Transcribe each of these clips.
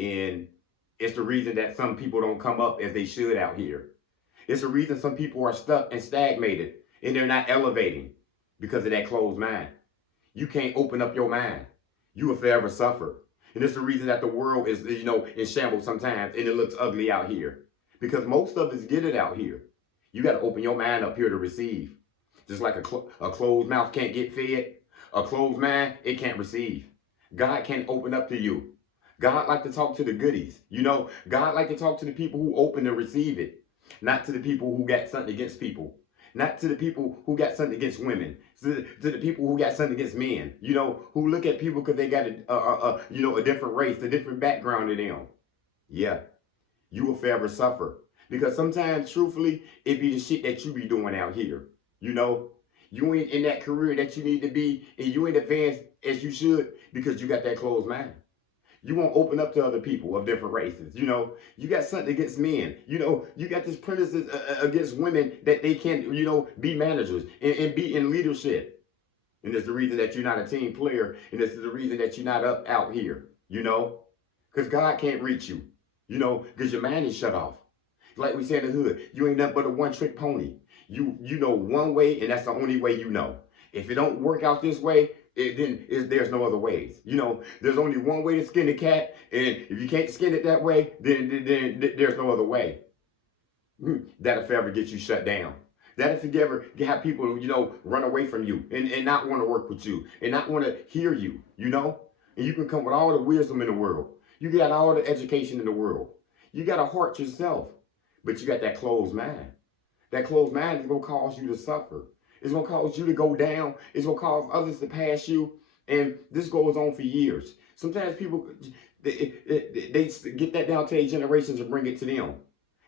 And it's the reason that some people don't come up as they should out here. It's the reason some people are stuck and stagnated and they're not elevating because of that closed mind. You can't open up your mind. You will forever suffer. And it's the reason that the world is, in shambles sometimes and it looks ugly out here. Because most of us get it out here. You got to open your mind up here to receive. Just like a closed mouth can't get fed, a closed mind, it can't receive. God can't open up to you. God like to talk to the goodies. God like to talk to the people who open to receive it. Not to the people who got something against people. Not to the people who got something against women. To the people who got something against men. Who look at people because they got a different race, a different background than them. Yeah, you will forever suffer. Because sometimes, truthfully, it be the shit that you be doing out here. You ain't in that career that you need to be, and you ain't advanced as you should because you got that closed mind. You won't open up to other people of different races. You got something against men. You got this prejudice against women that they can't, be managers and be in leadership. And it's the reason that you're not a team player. And this is the reason that you're not up out here, because God can't reach you, because your mind is shut off. Like we say in the hood, you ain't nothing but a one-trick pony. You know one way, and that's the only way you know. If it don't work out this way, there's no other ways. There's only one way to skin the cat, and if you can't skin it that way, then there's no other way. That'll forever get you shut down. That'll forever have people, run away from you and not want to work with you and not want to hear you, And you can come with all the wisdom in the world. You got all the education in the world. You got a heart yourself, but you got that closed mind. That closed mind is going to cause you to suffer. It's going to cause you to go down. It's going to cause others to pass you. And this goes on for years. Sometimes people, they get that down to their generations and bring it to them.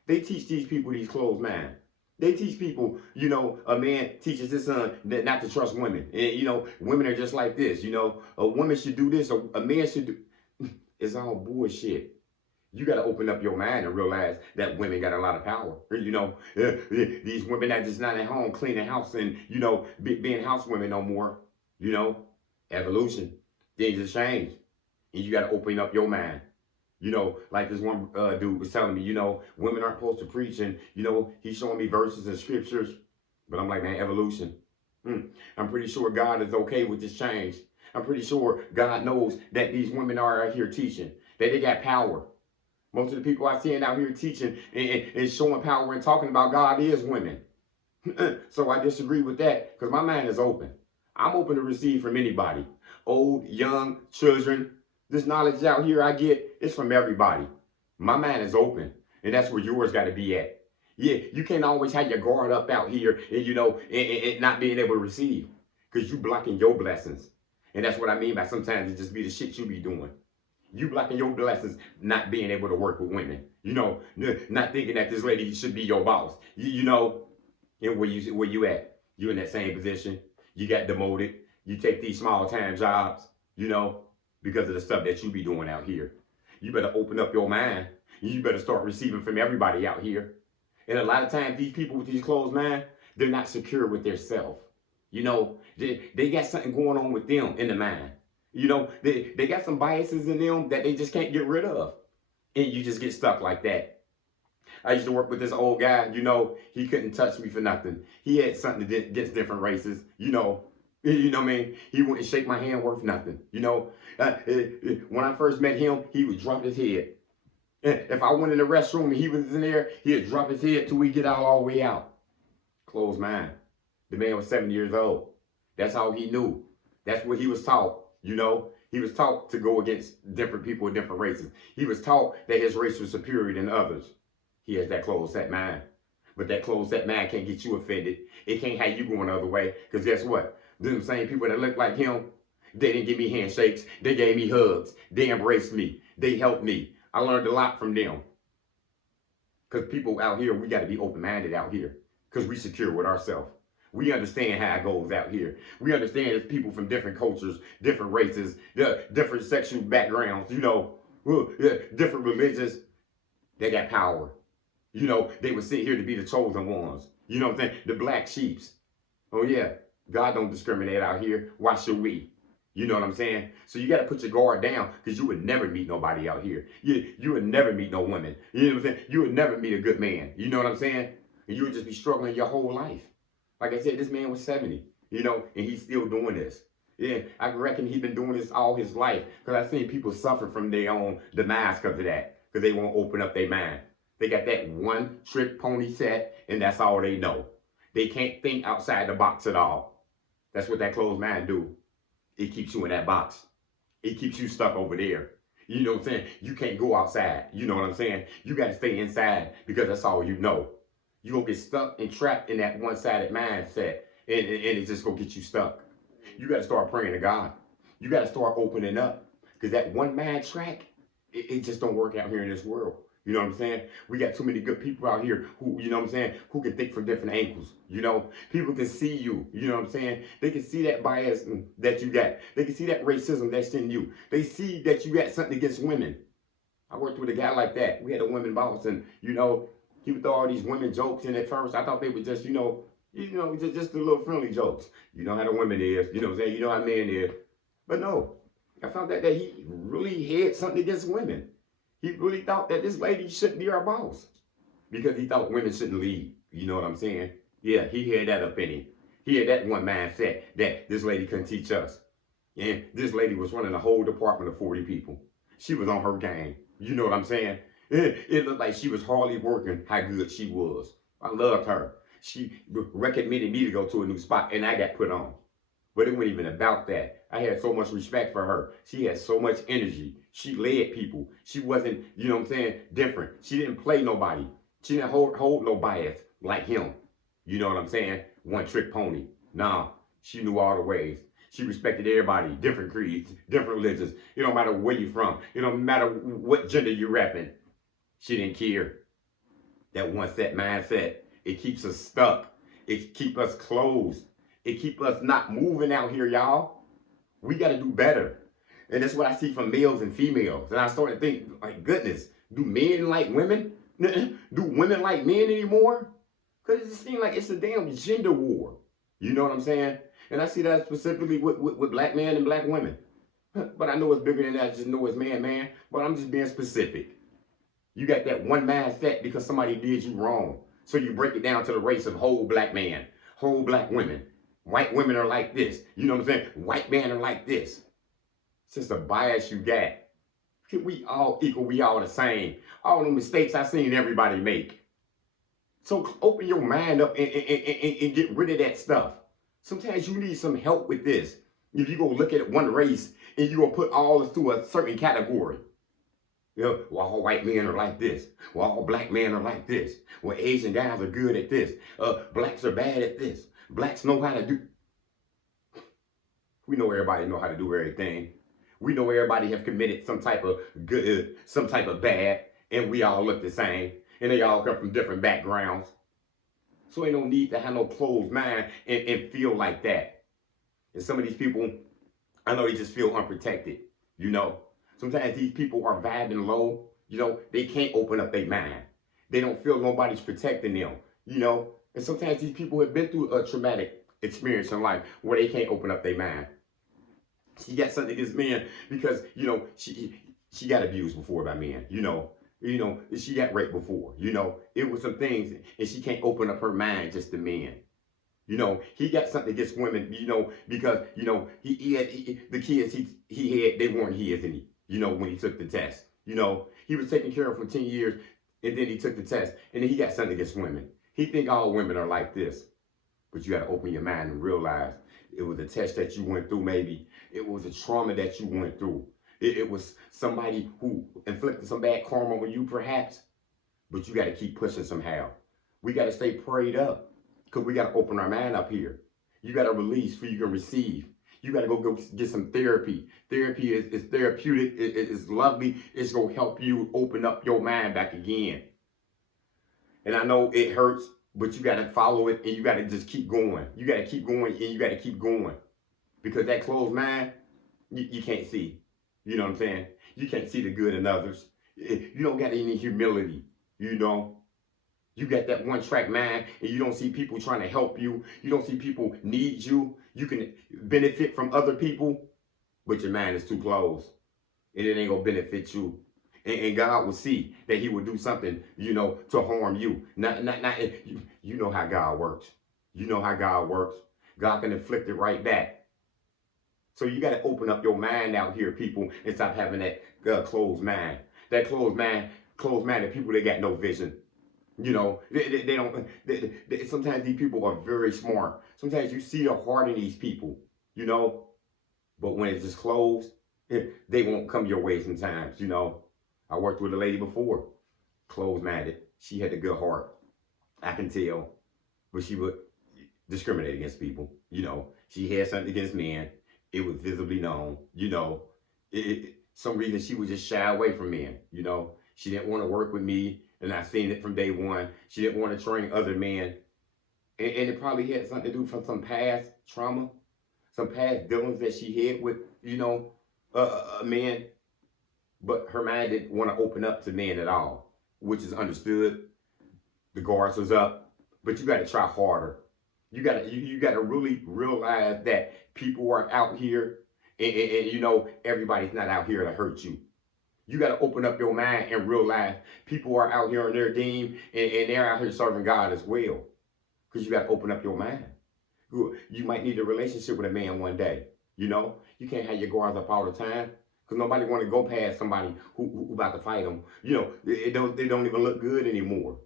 They teach these people these closed minds. They teach people, a man teaches his son not to trust women. And, women are just like this. A woman should do this. A man should do. It's all bullshit. You got to open up your mind and realize that women got a lot of power. These women that just not at home cleaning house and, being house women no more. Evolution. Things have changed. And you got to open up your mind. Like this one dude was telling me, women aren't supposed to preach. And, he's showing me verses and scriptures. But I'm like, man, evolution. I'm pretty sure God is okay with this change. I'm pretty sure God knows that these women are out here teaching, that they got power. Most of the people I see out here teaching and showing power and talking about God is women. So I disagree with that because my mind is open. I'm open to receive from anybody. Old, young, children. This knowledge out here I get, it's from everybody. My mind is open. And that's where yours got to be at. Yeah, you can't always have your guard up out here and, and not being able to receive because you blocking your blessings. And that's what I mean by sometimes it just be the shit you be doing. You blocking your blessings, not being able to work with women. Not thinking that this lady should be your boss. And where you at? You in that same position. You got demoted. You take these small time jobs, because of the stuff that you be doing out here. You better open up your mind. You better start receiving from everybody out here. And a lot of times these people with these closed minds, they're not secure with their self. They got something going on with them in the mind. They got some biases in them that they just can't get rid of. And you just get stuck like that. I used to work with this old guy, he couldn't touch me for nothing. He had something against different races, what I mean? He wouldn't shake my hand worth nothing, When I first met him, he would drop his head. If I went in the restroom and he was in there, he'd drop his head till we get out all the way out. Closed mind. The man was 70 years old. That's all he knew. That's what he was taught. He was taught to go against different people with different races. He was taught that his race was superior than others. He has that closed set mind. But that closed set mind can't get you offended. It can't have you going the other way. Because guess what? Them same people that look like him, they didn't give me handshakes. They gave me hugs. They embraced me. They helped me. I learned a lot from them. Because people out here, we got to be open-minded out here. Because we secure with ourselves. We understand how it goes out here. We understand there's people from different cultures, different races, different sexual backgrounds, different religions. They got power. They would sit here to be the chosen ones. You know what I'm saying? The black sheeps. Oh, yeah. God don't discriminate out here. Why should we? You know what I'm saying? So you got to put your guard down because you would never meet nobody out here. You would never meet no women. You know what I'm saying? You would never meet a good man. You know what I'm saying? And you would just be struggling your whole life. Like I said, this man was 70, and he's still doing this. Yeah, I reckon he's been doing this all his life because I've seen people suffer from their own demise because of that, because they won't open up their mind. They got that one trick pony set, and that's all they know. They can't think outside the box at all. That's what that closed mind do. It keeps you in that box. It keeps you stuck over there. You know what I'm saying? You can't go outside. You know what I'm saying? You got to stay inside because that's all you know. You're going to get stuck and trapped in that one-sided mindset, and it's just going to get you stuck. You got to start praying to God. You got to start opening up because that one-man track, it just don't work out here in this world. You know what I'm saying? We got too many good people out here who, you know what I'm saying, who can think from different angles. People can see you. You know what I'm saying? They can see that bias that you got. They can see that racism that's in you. They see that you got something against women. I worked with a guy like that. We had a women boss, and he would throw all these women jokes in at first. I thought they were just, just the little friendly jokes. You know how the women is. You know what I'm saying? You know how men is. But no, I found out that he really had something against women. He really thought that this lady shouldn't be our boss because he thought women shouldn't lead. You know what I'm saying? Yeah, he had that up in him. He had that one mindset that this lady couldn't teach us. And this lady was running a whole department of 40 people. She was on her game. You know what I'm saying? It looked like she was hardly working how good she was. I loved her. She recommended me to go to a new spot, and I got put on. But it wasn't even about that. I had so much respect for her. She had so much energy. She led people. She wasn't, different. She didn't play nobody. She didn't hold no bias like him. You know what I'm saying? One trick pony. Nah, she knew all the ways. She respected everybody, different creeds, different religions. It don't matter where you're from. It don't matter what gender you're repping. She didn't care. That one set mindset, it keeps us stuck. It keeps us closed. It keeps us not moving out here, y'all. We got to do better. And that's what I see from males and females. And I started to think, like, goodness, do men like women? Do women like men anymore? Because it just seems like it's a damn gender war. You know what I'm saying? And I see that specifically with black men and black women. But I know it's bigger than that. I just know it's man. But I'm just being specific. You got that one mindset because somebody did you wrong. So you break it down to the race of whole black man, whole black women. White women are like this. You know what I'm saying? White men are like this. It's just a bias you got. We all equal. We all the same. All the mistakes I seen everybody make. So open your mind up and get rid of that stuff. Sometimes you need some help with this. If you go look at one race and you go put all this to a certain category. Well, all white men are like this. Well, all black men are like this. Well, Asian guys are good at this. Blacks are bad at this. Blacks know how to do. We know everybody know how to do everything. We know everybody have committed some type of good, some type of bad, and we all look the same, and they all come from different backgrounds. So ain't no need to have no closed mind and feel like that. And some of these people, I know they just feel unprotected. Sometimes these people are vibing low. They can't open up their mind. They don't feel nobody's protecting them. And sometimes these people have been through a traumatic experience in life where they can't open up their mind. She got something against men because, she got abused before by men, she got raped before, it was some things, and she can't open up her mind just to men. He got something against women, because, he had the kids he had, they weren't his, and when he took the test, he was taken care of for 10 years, and then he took the test, and then he got something against women. He think all women are like this, but you got to open your mind and realize it was a test that you went through, maybe. It was a trauma that you went through. It was somebody who inflicted some bad karma on you, perhaps. But you got to keep pushing somehow. We got to stay prayed up because we got to open our mind up here. You got to release so you can receive. You got to go get some therapy. Therapy is therapeutic. It's lovely. It's going to help you open up your mind back again. And I know it hurts, but you got to follow it, and you got to just keep going. You got to keep going, and you got to keep going. Because that closed mind, you can't see. You know what I'm saying? You can't see the good in others. You don't got any humility, You got that one-track mind, and you don't see people trying to help you. You don't see people need you. You can benefit from other people. but your mind is too closed, and it ain't gonna benefit you. And God will see that He will do something, to harm you. Not. You know how God works. You know how God works. God can inflict it right back. So you got to open up your mind out here, people, and stop having that closed mind. That closed mind of people that got no vision. They don't. Sometimes these people are very smart. Sometimes you see the heart in these people, but when it's just closed, they won't come your way sometimes. I worked with a lady before, closed-minded. She had a good heart, I can tell, but she would discriminate against people. She had something against men. It was visibly known. Some reason she would just shy away from men. She didn't want to work with me, and I seen it from day one. She didn't want to train other men, and it probably had something to do from some past trauma, some past dealings that she had with, men. But her mind didn't want to open up to men at all, which is understood. The guards was up, but you got to try harder. You got to really realize that people are out here, and everybody's not out here to hurt you. You got to open up your mind and realize people are out here on their team, and they're out here serving God as well. Because you got to open up your mind. You might need a relationship with a man one day. You can't have your guards up all the time. Because nobody want to go past somebody who about to fight them. They don't even look good anymore.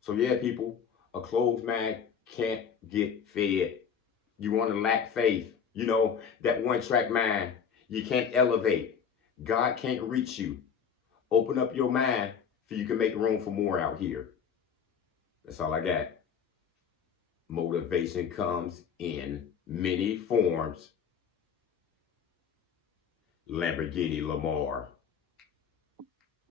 So yeah, people, a closed mind can't get fed. You want to lack faith. That one-track mind, you can't elevate. God can't reach you. Open up your mind so you can make room for more out here. That's all I got. Motivation comes in many forms. Lamborghini Lamar.